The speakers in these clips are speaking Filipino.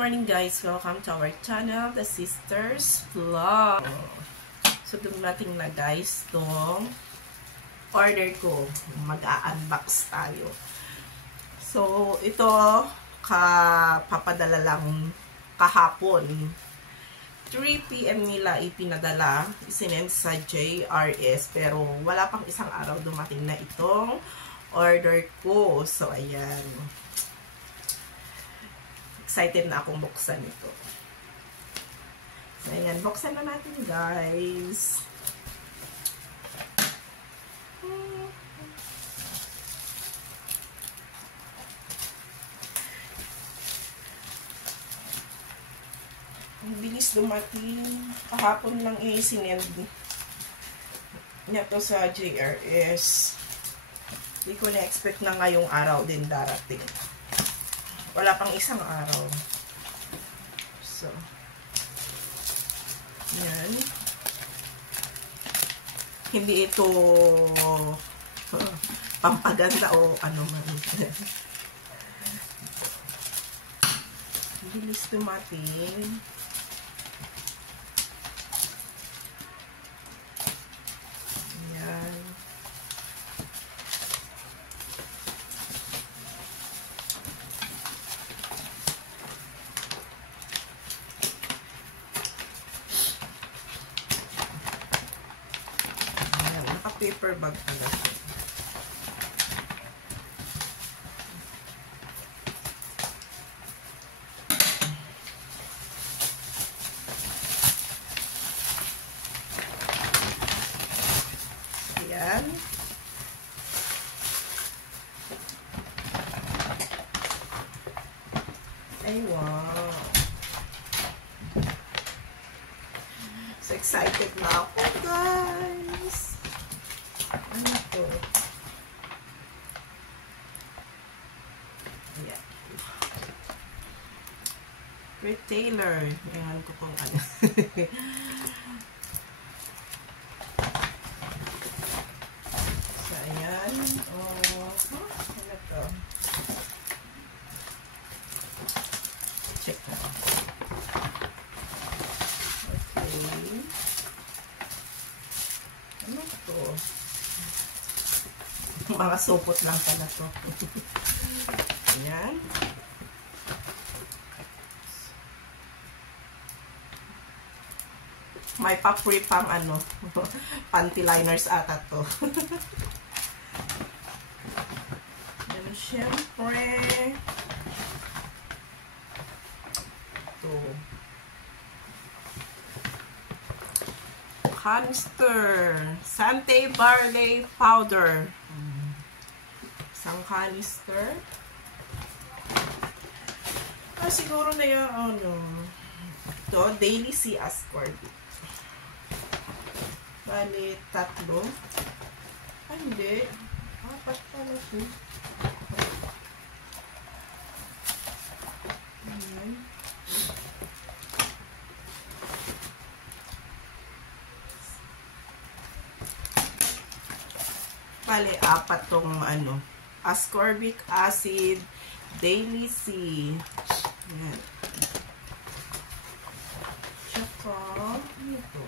morning guys! Welcome to our channel, The Sisters Vlog. So dumating na guys itong order ko. Mag-a-unbox tayo. So ito papadala lang kahapon. 3 PM nila ipinadala, isinend sa JRS, pero wala pang isang araw dumating na itong order ko. So ayan. Excited na akong buksan ito. So, ayan. Buksan na natin, guys. Ang bilis dumating. Kahapon lang sinend niya to sa JRS. Hindi ko na-expect na ngayong araw din darating. Wala pang isang araw. So, yan. Hindi ito pampaganda o ano man. Bilis dumating. Yan. Paper bag pala. Ayan. Ay, wow. So excited na ako, guys. Ano to? Ayan. Retailer. Ayan ko pong ano. So, ayan. Oh, ano to? Check na. Okay. Ano to? Mga supot lang pala to. Ayan. May pa-free pang ano, panty liners ata to. Then, syempre, ito. Canister. Sante Barley Powder. Isang canister. Siguro na yung ano. Ito, Daily Sea Ascorbic. Bali, 3. Hindi. 4 pala ito. Ayan. Bali, 4 tong ano. Ascorbic acid, Daily Sea. Ayan. Tsaka, ano ito?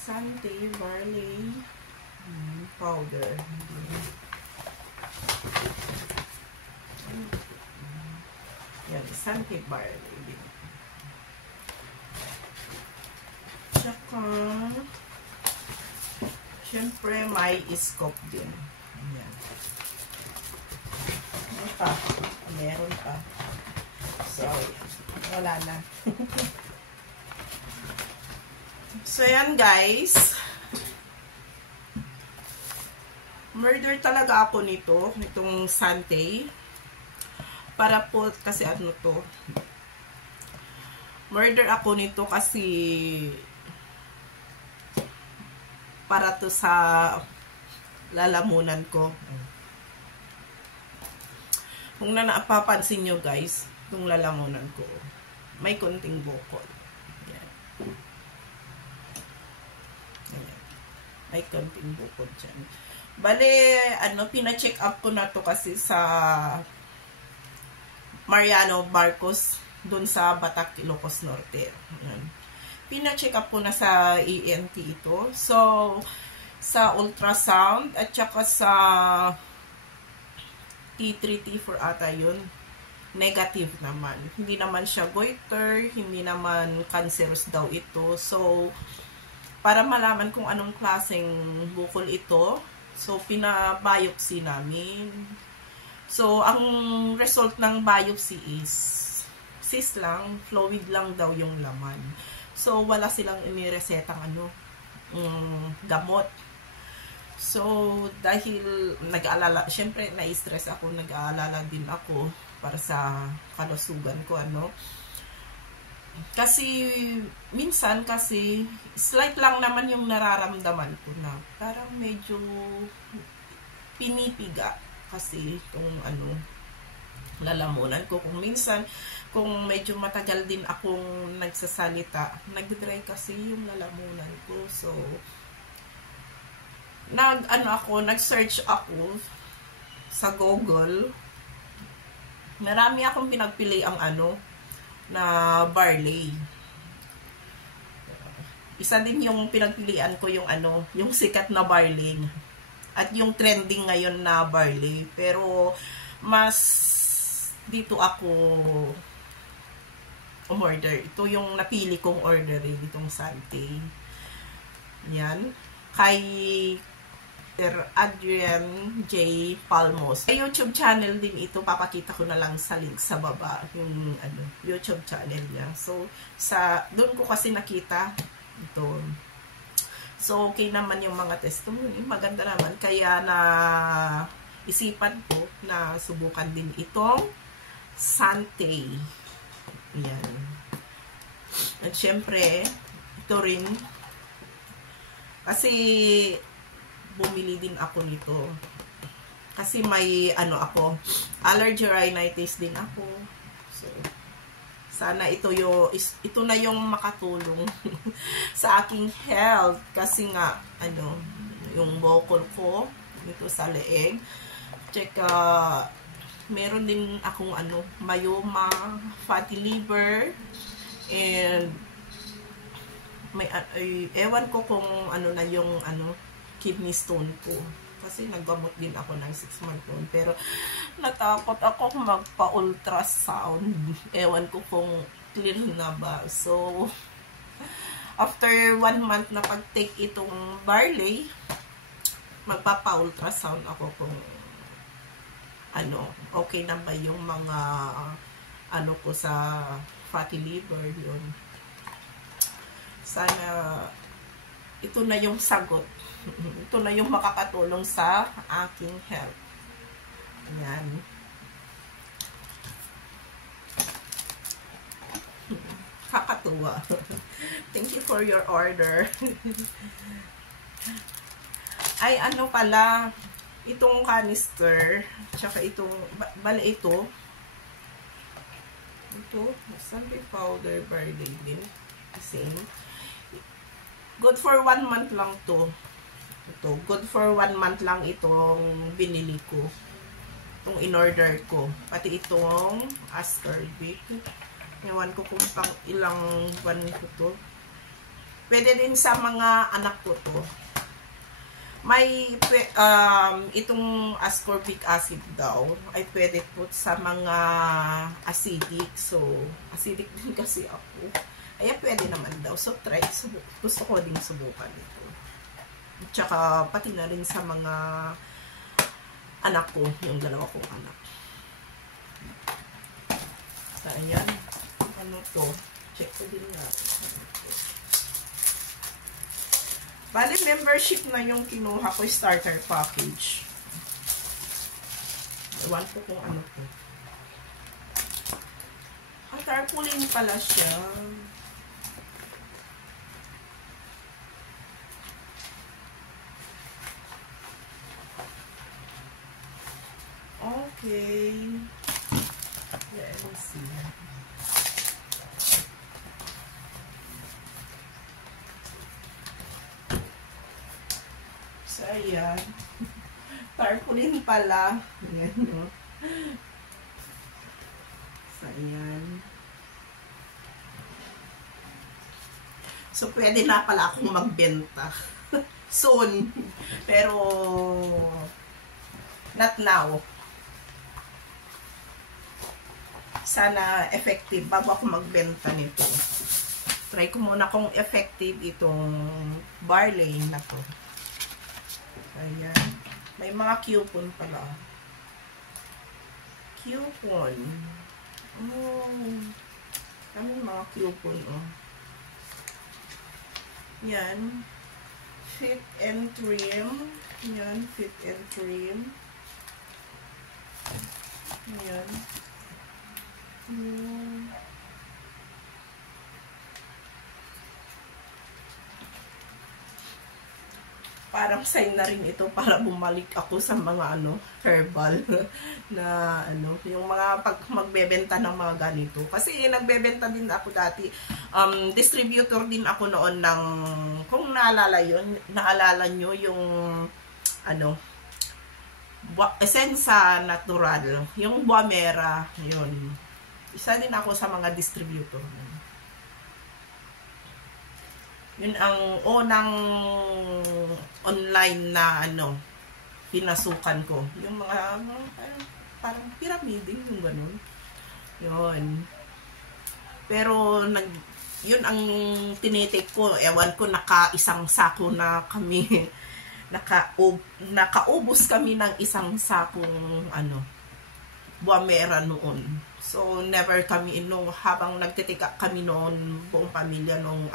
Sante Barley Powder. Ayan, Sante Barley. Tsaka, syempre, may scope din. Ayan. Ano pa? Meron pa. So, wala na. So, yan guys. Murder talaga ako nito. Nitong Sante. Para po, kasi ano to. Murder ako nito kasi para to sa lalamunan ko. Kung napapansin nyo guys, itong lalamunan ko, may konting bukol. Ayan. Ayan. May konting bukol dyan. Bale, ano, pina-check up ko na to kasi sa Mariano Barcos doon sa Batac, Ilocos Norte. Ayan. Pina-check up po na sa ENT ito. So, sa ultrasound at saka sa T3, T4 ata yun, negative naman. Hindi naman siya goiter, hindi naman cancerous daw ito. So, para malaman kung anong klaseng bukol ito, so, pina-biopsy namin. So, ang result ng biopsy is cyst lang, fluid lang daw yung laman. So, wala silang iniresetang gamot. So, dahil nag-aalala, syempre, na-stress ako, nag-aalala din ako para sa kalusugan ko, Kasi, minsan kasi, slight lang naman yung nararamdaman ko na parang medyo pinipiga kasi kung lalamunan ko. Kung minsan, kung medyo matagal din akong nagsasalita, nag-dry kasi yung lalamunan ko. So, nag-search ako sa Google. Marami akong pinagpili ang na barley. Isa din yung pinagpilian ko yung yung sikat na barley. At yung trending ngayon na barley. Pero, mas dito ako umorder. Ito yung napili kong order itong Sante. Yan. Kay Adrian J. Palmos. May YouTube channel din ito. Papakita ko na lang sa link sa baba. Yung YouTube channel niya. So, doon ko kasi nakita ito. So, okay naman yung mga testimony. Maganda naman. Kaya isipan ko na subukan din itong Sante. Yan. At syempre, ito rin. Kasi, bumili din ako nito. Kasi may, allergy rhinitis din ako. So, sana ito na yung makatulong sa aking health. Kasi nga, yung bukol ko, dito sa leeg. Tsaka, meron din akong myoma, fatty liver, and ewan ko kung na yung kidney stone ko. Kasi naggamot din ako ng 6-month old. Pero natakot ako magpa-ultrasound. Ewan ko kung clear na ba. So, after 1 month na pag-take itong barley, magpapa-ultrasound ako kung okay na ba yung mga ko sa fatty liver yun. Sana ito na yung sagot. Ito na yung makakatulong sa aking health. Ayan. Kakatuwa. Thank you for your order. Ay, pala, itong canister, tsaka itong, ito, Sunday powder barley din. Same. Good for 1 month lang to. Ito, good for 1 month lang itong binili ko. Itong in-order ko. Pati itong ascorbic. Ewan ko kung pang ilang buwan ko to. Pwede din sa mga anak ko to. May itong ascorbic acid daw ay pwede po sa mga acidic. So, acidic din kasi ako. Ay, pwede naman daw. So, try. Gusto ko din subukan ito. Tsaka, pati na rin sa mga anak ko. Yung 2 kong anak. So, ayan. Ano to? Check ko din nga. Bali, membership na yung kinuha ko. Starter package. Ewan ko kung ano to. Tarpaulin pala siya. Okay. Let me see. So, ayan. Tarpaulin pala. Ayan, no? So, pwede na pala akong magbenta. Soon. Pero, not now. Sana effective bago ako magbenta nito. Try ko muna kung effective itong barley na to. Ayan. May mga coupon pala. Coupon. Oh. Kami mga coupon, oh. Yan. Fit and trim. Yan. Fit and trim. Yan. Parang sign na rin ito para bumalik ako sa mga herbal na yung mga pag magbebenta ng mga ganito. Kasi nagbebenta din ako dati. Distributor din ako noon ng, kung naalala nyo yung Essensa Natural, yung Buamera, yun. Isa din ako sa mga distributor. Yun ang unang online na pinasukan ko. Yung mga parang pyramiding, yung ganun. Yun. Pero yun ang tinitake ko. Ewan ko, naka-isang sako na kami. Nakaubos kami ng isang sakong Buamera noon. So, never kami, habang nagtitika kami noon, buong pamilya nung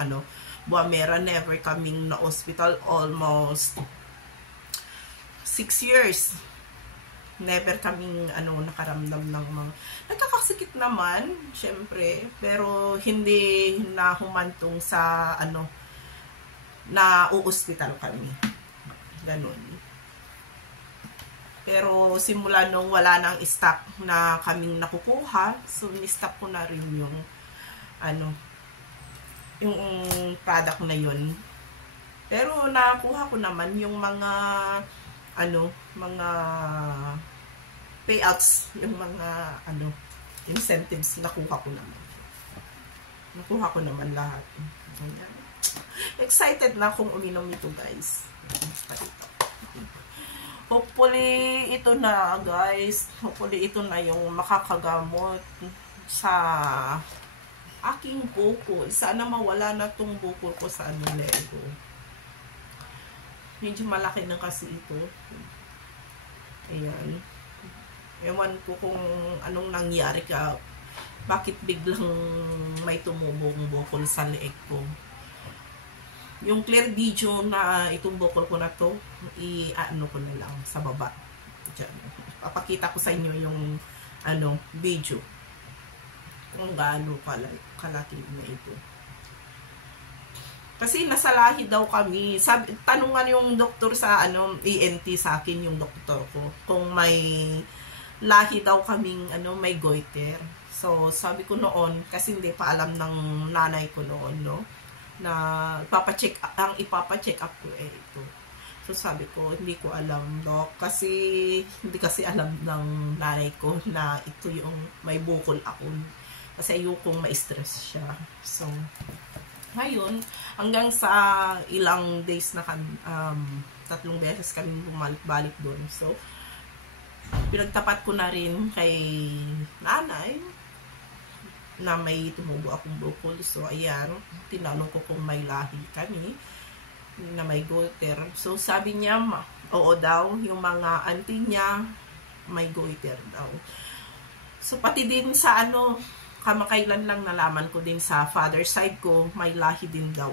Buamera, never kaming na-hospital, almost 6 years. Never kaming nakaramdam ng mga nagkakasakit naman, syempre, pero hindi na humantong sa na u-hospital kami. Ganun. Pero simula nung wala nang stock na kaming nakukuha, so ni-stock ko na rin yung yung product na yun. Pero nakuha ko naman yung mga mga payouts, yung mga incentives, nakuha ko naman. Nakuha ko naman lahat. Ayan. Excited na akong uminom ito, guys. Hopefully ito na, guys. Hopefully ito na yung makakagamot sa aking bukol. Sana mawala na tong bukol ko sa lego. Medyo malaki na kasi ito. Ayan. Ewan ko kung anong nangyari ka. Bakit biglang may tumubong bukol sa leeg ko. Yung clear video na itong bukol ko na to, ko na lang sa baba. Diyan. Papakita ko sa inyo yung video. Kung gaano kalaki na ito. Kasi nasa lahi daw kami. Tanungan yung doktor sa ENT sa akin, yung doktor ko, kung may lahi daw kaming may goiter. So sabi ko noon, kasi hindi pa alam ng nanay ko noon, na ipapacheck up ko ito. So sabi ko, hindi ko alam, kasi hindi kasi alam ng nanay ko na ito yung may bukol ako. Kasi ayokong ma-stress siya. So, ngayon, hanggang sa ilang days na 3 beses kami bumalik-balik doon. So, pinagtapat ko na rin kay nanay na may tumubo akong bukol. So, ayan, tinanong ko kung may lahi kami na may goiter. So, sabi niya, oo daw, yung mga auntie niya may goiter daw. So, pati din sa kamakailan lang nalaman ko din sa father side ko, may lahi din daw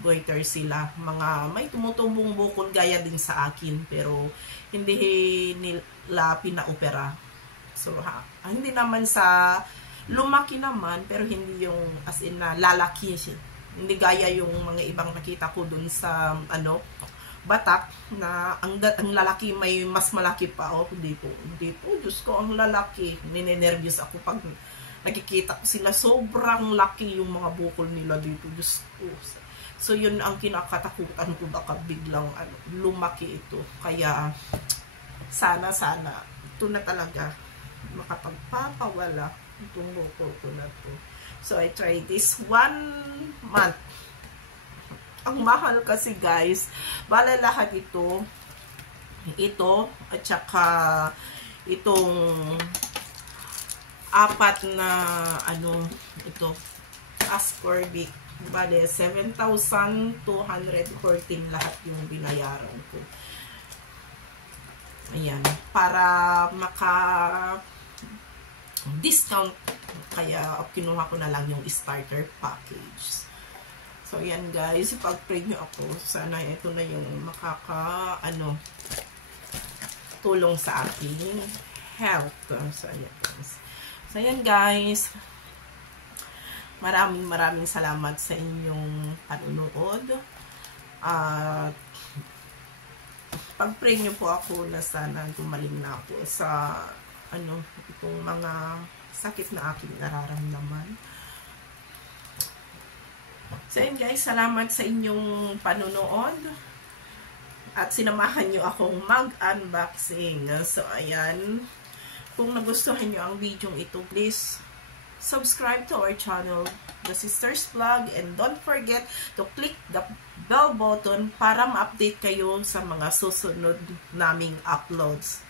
goiter sila. Mga may tumutubong bukol gaya din sa akin, pero hindi nila pinaopera. So, hindi naman sa lumaki naman, pero hindi yung as in na lalaki siya. Hindi gaya yung mga ibang nakita ko dun sa Batak na ang lalaki may mas malaki pa. Hindi po, Diyos ko, ang lalaki. Ninenervyos ako pag nakikita ko sila. Sobrang laki yung mga bukol nila dito. Diyos ko. So, yun ang kinakatakutan ko. Baka biglang lumaki ito. Kaya, sana, ito na talaga makapagpapawala itong bukol ko na to. So, I tried this 1 month. Ang mahal kasi guys. Bala lahat ito. Ito at saka itong apat na ano ito ascorbic. Bale 7,214 lahat yung binayaran ko. Ayan, para maka discount kaya kinuha ko na lang yung starter package. So ayan guys, pag-pray nyo ako, sana ito na yung makaka tulong sa aking health. So ayan guys, maraming salamat sa inyong panunood. At pag-pray nyo po ako na sana gumaling na ako sa itong mga sakit na aking nararamdaman. So ayan guys, salamat sa inyong panunood. At sinamahan nyo akong mag-unboxing. So ayan, kung nagustuhan nyo ang video ito, please subscribe to our channel, The Sisters Vlog, and don't forget to click the bell button para ma-update kayo sa mga susunod naming uploads.